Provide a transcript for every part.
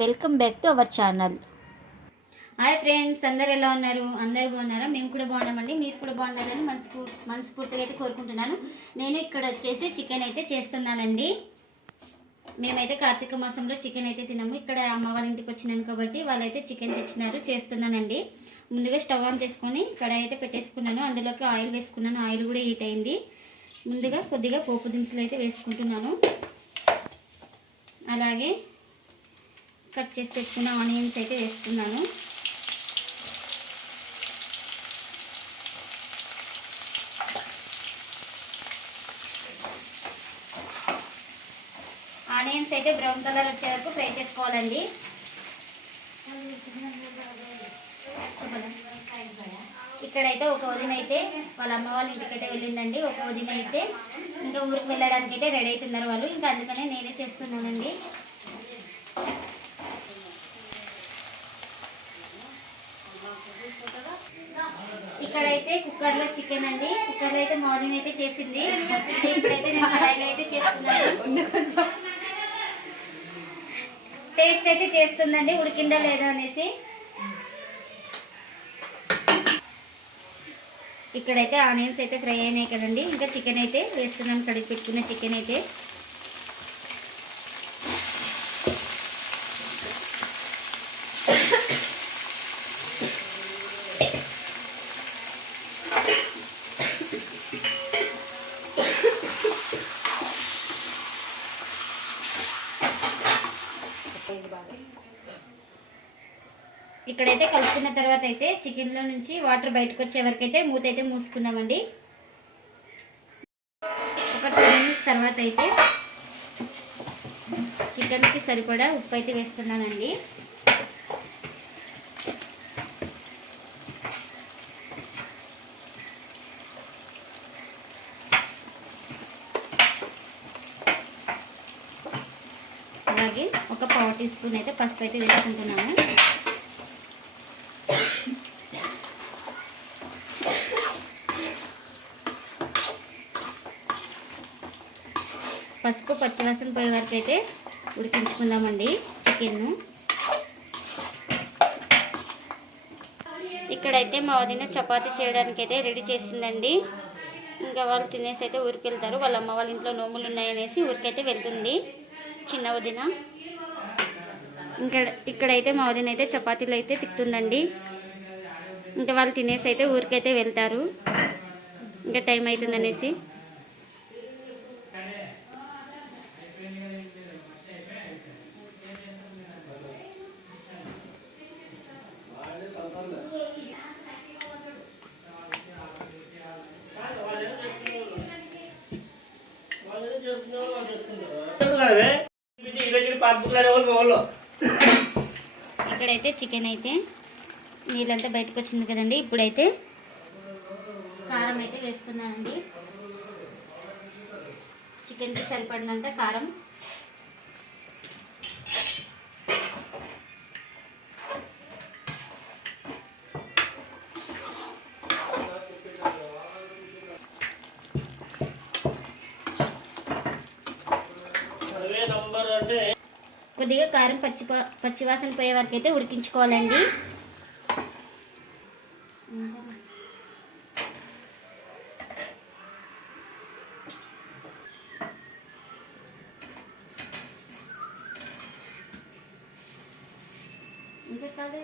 Welcome back to our channel. Hi friends అందరు ఎలా ఉన్నారు? అందరు బాగున్నారా? మేము కూడా బాగున్నామండి. మీరు కూడా బాగున్నారని మనస్ఫూ మనస్ఫూర్తిగా అయితే కోరుకుంటున్నాను. నేను ఇక్కడ వచ్చేసి చికెన్ అయితే చేస్తున్నానండి. మేమైతే కార్తీక మాసంలో చికెన్ అయితే తిన్నాము ఇక్కడ అమ్మ వాళ్ళ ఇంటికి వచ్చినాను కాబట్టి వాళ్ళైతే చికెన్ తెచ్చినారు చేస్తున్నానండి. ముందుగా స్టవ్ ఆన్ చేసుకొని కడాయి అయితే పెట్టేసుకున్నాను. అందులోకి ఆయిల్ వేసుకున్నాను. ఆయిల్ కూడా హీట్ అయింది. ముందుగా కొద్దిగా పోపు దినుసులు అయితే వేసుకుంటున్నాను. అలాగే కట్ చేసి పెట్టుకున్న ఆనియన్స్ అయితే వేస్తున్నాను. ఆనియన్స్ అయితే బ్రౌన్ కలర్ వచ్చే వరకు ఫ్రై చేసుకోవాలండి. ఇక్కడైతే ఒక వదిన అయితే వాళ్ళ అమ్మ వాళ్ళ ఇంటికైతే వెళ్ళిందండి. ఒక వదిన అయితే ఇంకా ఊరికి వెళ్ళడానికి అయితే రెడీ అవుతున్నారు వాళ్ళు. ఇంకా అందుకనే నేనే చేస్తున్నానండి. ఇక్కడైతే కుక్కర్లో చికెన్ అండి. కుక్కర్లో అయితే మార్నింగ్ అయితే చేసింది. ఇప్పుడైతే నేను కడాయిలో అయితే చేస్తున్నాను. టేస్ట్ అయితే చేస్తుందండి. ఉడికిందా లేదా అనేసి. ఇక్కడైతే ఆనియన్స్ అయితే ఫ్రై అయినాయి కదండి. ఇంకా చికెన్ అయితే వేస్తున్నాం. కడిగి పెట్టుకున్న చికెన్ అయితే ఇక్కడైతే కలుపుకున్న తర్వాత అయితే చికెన్లో నుంచి వాటర్ బయటకు వచ్చే వరకు అయితే మూత అయితే మూసుకున్నామండి ఒక టూ మినిట్స్ తర్వాత అయితే చికెన్కి సరిపడా ఉప్పు అయితే వేస్తున్నానండి. అలాగే ఒక పావు టీ స్పూన్ అయితే పసుపు అయితే వేసుకుంటున్నాము పసుపు పచ్చివాసన పోయే వరకు అయితే ఉడికించుకుందామండి చికెన్ను. ఇక్కడైతే మా వదిన చపాతీ చేయడానికి అయితే రెడీ చేసిందండి. ఇంకా వాళ్ళు తినేసి అయితే ఊరికి వెళ్తారు వాళ్ళ అమ్మ వాళ్ళ ఇంట్లో నోములు ఉన్నాయనేసి ఊరికైతే వెళ్తుంది చిన్న వదిన. ఇంకా ఇక్కడైతే మా వదిన అయితే చపాతీలు అయితే తిక్తుందండి ఇంకా వాళ్ళు తినేసి అయితే ఊరికైతే వెళ్తారు. ఇంకా టైం అవుతుందనేసి. ఇక్కడైతే చికెన్ అయితే నీళ్ళంతా బయటకు వచ్చింది కదండి ఇప్పుడైతే కారం అయితే వేస్తున్నానండి. చికెన్కి సరిపడినంత కారం. కొద్దిగా కారం పచ్చి పచ్చివాసన పోయే వరకు అయితే ఉడికించుకోవాలండి.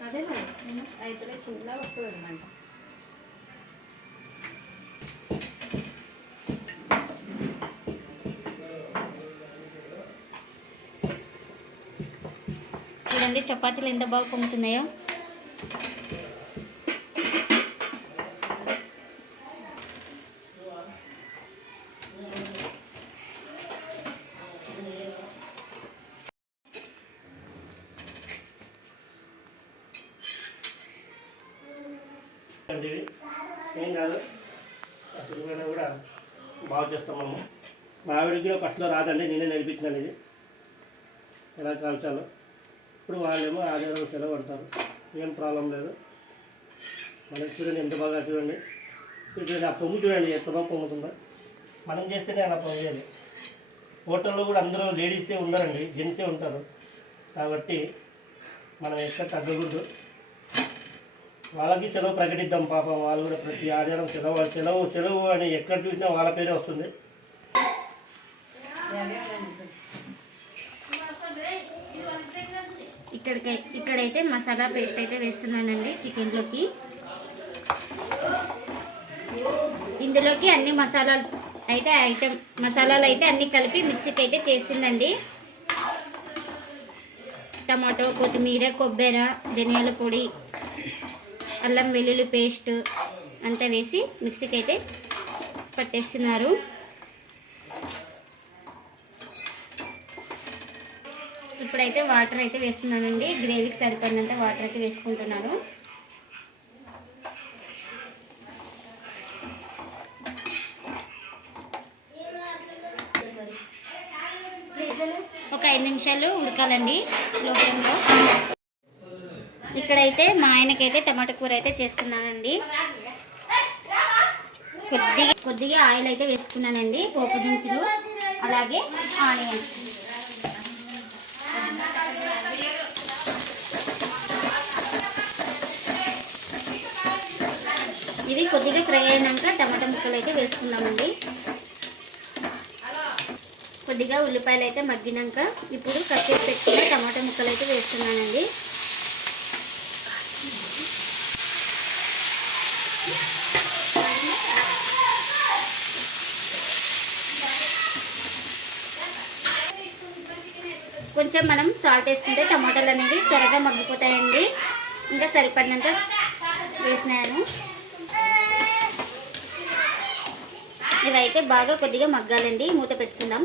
అదే అయితే చిన్నగా వస్తుంది అనమాట చూడండి చపాతీలు ఎంత బాగా పొంగుతున్నాయో. అంటే ఏం కాదు. అసలు కూడా బాగా చేస్తాం మనము మా ఆవిడకి కూడా ఫస్ట్లో రాదండి నేనే నేర్పించినాను ఇది. ఎలా కాల్చాలో. ఇప్పుడు వాళ్ళేమో ఆదివారం సెలవు అంటారు. ఏం ప్రాబ్లం లేదు. మనకి చూడండి ఎంత బాగా చూడండి. చూడండి ఆ పొంగు చూడండి ఎంత బాగా పొంగుతుందో మనం చేస్తేనే అలా పొంగేది హోటల్లో కూడా అందరూ లేడీసే ఉన్నారండి జెంట్సే ఉంటారు. కాబట్టి మనం ఎక్కడ తగ్గకూడదు. వాళ్ళకి సెలవు ప్రకటిద్దాం పాపం. వాళ్ళు కూడా ప్రతి ఆదివారం సెలవు సెలవు సెలవు అని ఎక్కడ చూసినా వాళ్ళ పేరే వస్తుంది. ఇక్కడికి ఇక్కడైతే మసాలా పేస్ట్ అయితే వేస్తున్నానండి చికెన్లోకి. ఇందులోకి అన్ని మసాలాలు అయితే ఐటమ్ మసాలాలు అయితే అన్ని కలిపి మిక్సీకి అయితే చేసిందండి. టమాటో కొత్తిమీర కొబ్బరి ధనియాల పొడి అల్లం వెల్లుల్లి పేస్ట్ అంతా వేసి మిక్సీకి అయితే పట్టేస్తున్నారు. ఇప్పుడైతే వాటర్ అయితే వేస్తున్నానండి. గ్రేవీకి సరిపడినంత వాటర్ అయితే వేసుకుంటున్నాను. ఒక ఐదు నిమిషాలు ఉడకాలండి లో ఫ్లేమ్లో ఇక్కడైతే మా ఆయనకైతే టమాటా కూర అయితే చేస్తున్నానండి. కొద్దిగా కొద్దిగా ఆయిల్ అయితే వేసుకున్నానండి పోపు దినుసులు అలాగే ఆనియన్ ఇవి కొద్దిగా ఫ్రై అయినాక టమాటా ముక్కలు అయితే వేసుకుందామండి. కొద్దిగా ఉల్లిపాయలు అయితే మగ్గినాక ఇప్పుడు కట్ చేసి పెట్టుకున్న టమాటా ముక్కలు అయితే వేస్తున్నానండి. కొంచెం మనం సాల్ట్ వేసుకుంటే టమాటాలు అనేవి త్వరగా మగ్గిపోతాయండి. ఇంకా సరిపడినంత వేసినాను. ఇవైతే బాగా కొద్దిగా మగ్గాలండి. మూత పెట్టుకుందాం.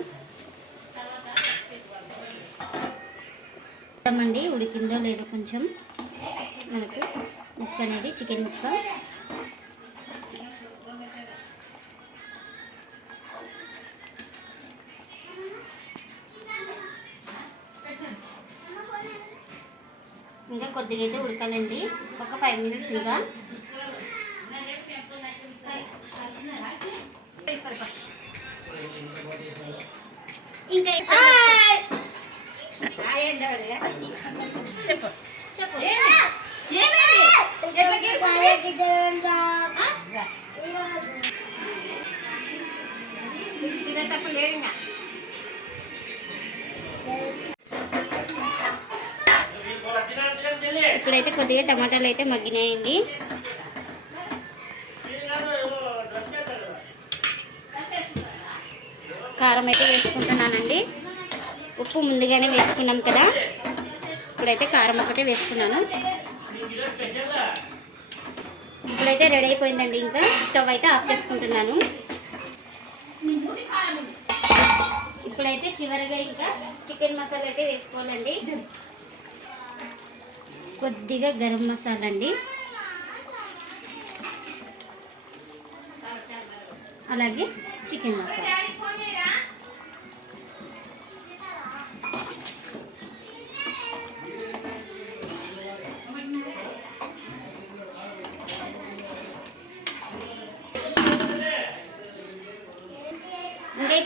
అండి ఉడికిందో లేదో కొంచెం మనకు ముక్క అనేది చికెన్ ముక్క. ఇంకా కొద్దిగా అయితే ఉడకాలండి. ఒక ఫైవ్ మినిట్స్ ఇంకా. ఇంకా చెప్పు. చెప్పు. ఇప్పుడైతే కొద్దిగా టమాటాలు అయితే మగ్గినాయండి. కారం అయితే వేసుకుంటున్నానండి. ఉప్పు ముందుగానే వేసుకున్నాం కదా. ఇప్పుడైతే కారం ఒకటే వేసుకున్నాను. ఇప్పుడైతే రెడీ అయిపోయిందండి ఇంకా. స్టవ్ అయితే ఆఫ్ చేసుకుంటున్నాను. ఇప్పుడైతే చివరిగా ఇంకా చికెన్ మసాలా అయితే వేసుకోవాలండి. కొద్దిగా గరం మసాలా అండి. అలాగే చికెన్ మసాలా.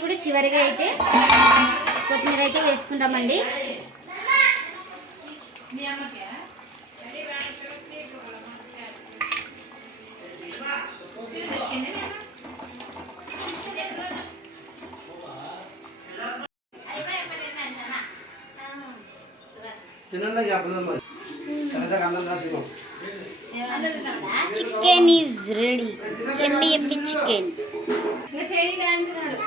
ఇప్పుడు చివరిగా అయితే కొత్తిమీర అయితే రాసి చికెన్ ఈజ్ రెడీ. ఎమ్మి ఎమ్మి చికెన్ ఇంకా చేయండి అంటున్నాడు.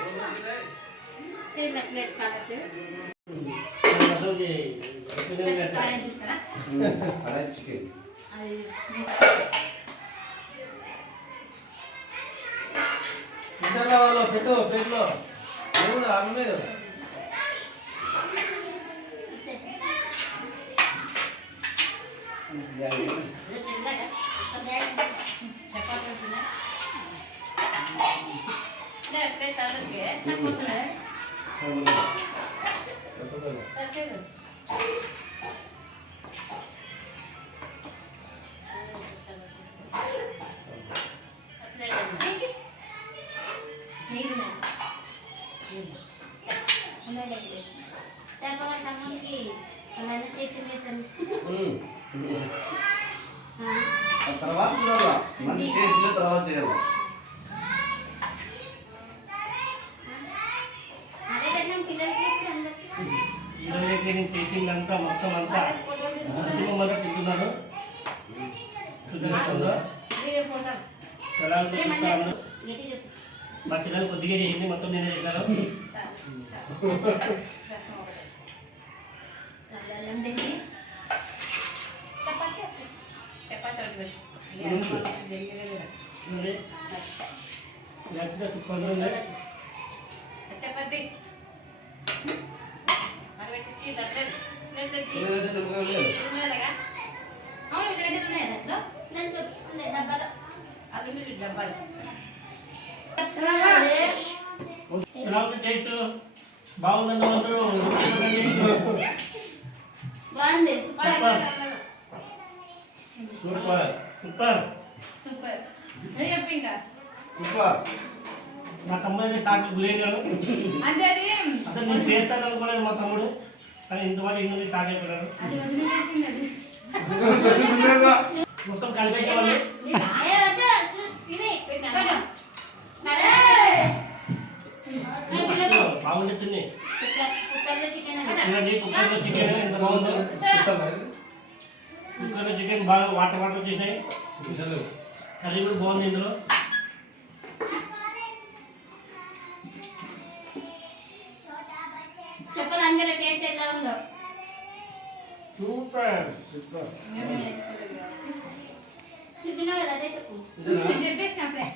వాళ్ళు పెట్టు పెట్టులో ఏముంది అన్నమే కదా చేసింది terkaitan, ini kan, ini tapi. అంతా మొత్తం అంతా. అంతిమంగా తింటున్నారు చూపిస్తుందో మా చిన్నలు కొద్దిగా చేయండి మొత్తం నేనే చేశాను. అల్లం సూపర్ సూపర్. అన్నది. సూపర్ సూపర్ మా తమ్ముడు సాకు గురైనాడు అంటే అది అసలు నేను చేస్తాను అనుకోలేదు మా తమ్ముడు. కానీ ఇంతవరకు వదిలిపెట్టింది అది మొత్తం కలిపేసేవాళ్ళు. బాగుంది కుక్కర్లో చికెన్ ఎంత బాగుందో. కుక్కర్లో చికెన్ బాగా వాటర్ వాటర్ చేసినాయి కర్రీ కూడా బాగుంది ఇందులో. ఎట్లా ఉందో సూపర్ సూపర్. చెప్పినా కదా అదే చెప్పు. చెప్పేసిన అప్పుడే.